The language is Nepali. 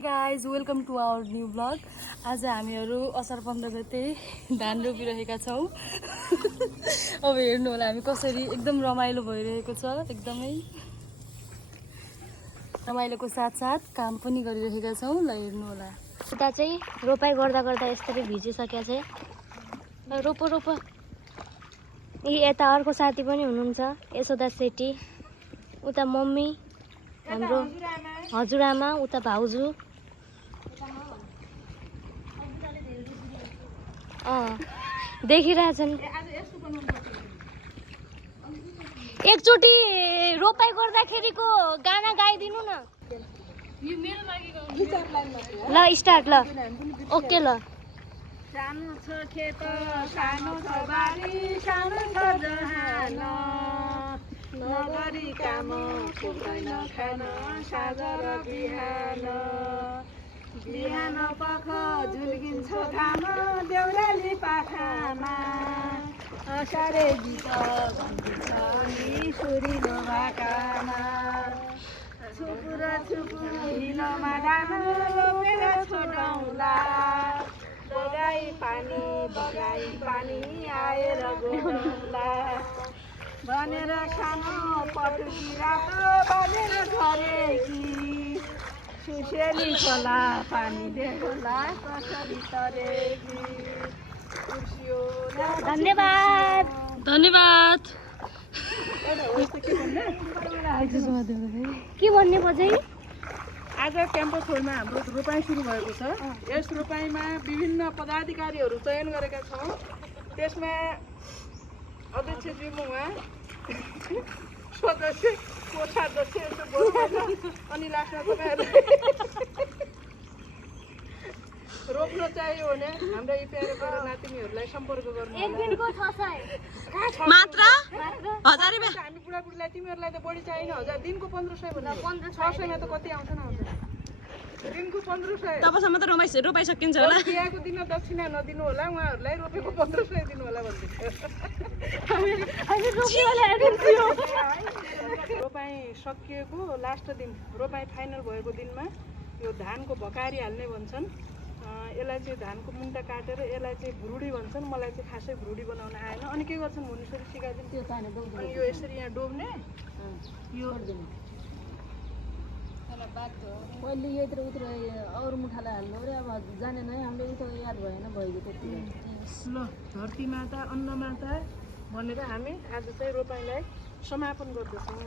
Guys welcome to our new blog. आज हामीहरू असार 15 गते धान रोपिरहेका छौँ। अब हेर्नु होला हामी कसरी एकदम रमाइलो भइरहेको छ। एकदमै रमाइलोको साथसाथ काम पनि गरिरहेका छौँ। ल हेर्नु होला। उता चाहिँ रोपाइ गर्दा गर्दा यसरी भिजिसकेको छ। रोप रोप। यता अर्को साथी पनि हुनुहुन्छ यशोदा सेठी। उता मम्मी हाम्रो हजुरआमा, उता भाउजू। देखिरहेछन्। एकचोटि रोपाइ गर्दाखेरिको गाना गाइदिनु न। ल स्टार्ट। ल ओके। ल सानो छ खेत सानो छ बारी सानो छ जहान नगरी काम पुग्दैन खान साँझ र बिहान बिहान पख झुल्किन्छ घाम देउराली पाखामा असारे गीत भन्दिन्छ अनि सुरिलो भाकामा छुपुर छुपुर हिलोमा धान रोपेर छोडाउँला बगाई पानी आएर गोला भनेर सानो पटुकी रातो बनेर झरेकी सुसेली खोला पानी देख्ला कसरी तरेकी धन्यवाद। के भन्ने बजै आज क्याम्पस होलमा हाम्रो रोपाइँ सुरु भएको छ। यस रोपाइँमा विभिन्न पदाधिकारीहरू चयन गरेका छौँ। त्यसमा अध्यक्षज्यू उहाँ सदस्य कोषाध्यक्ष यस्तो बोल्दैन अनि लास्टमा तपाईँहरूले रोप्न चाहियो भने हाम्रा यी प्यारो नातिनीहरूलाई सम्पर्क गर्नु मात्र हामी बुढाबुढीलाई तिमीहरूलाई त बढी चाहिएन 1000 दिनको 1500 भन्दा 600 मा त कति आउँछ न आउँछ दिनको 1500 तबसम्म त रोपाइ सकिन्छ होला। बिहाको दिन दक्षिणा नदिनु होला उहाँहरूलाई रोपेको 1500 दिनु होला भन्दै रोपाइँ सकिएको लास्ट दिन रोपाइँ फाइनल भएको दिनमा यो धानको भकारी हाल्ने भन्छन्। यसलाई चाहिँ धानको मुन्टा काटेर यसलाई चाहिँ भुरुडी भन्छन्। मलाई चाहिँ खासै भुरुडी बनाउन आएन। अनि के गर्छन् भन्नुसरी सिकाइदिनु त्यो अनि यो यसरी यहाँ डोब्ने यो पहिले यत्र उत्र अरू मुठालाई हाल्नु रे अब जाने नै हामीले उतो याद भएन भइगयो त्यति। ल धरती माता अन्न माता भनेर हामी आज चाहिँ रोपाइँलाई समापन गर्दछौँ।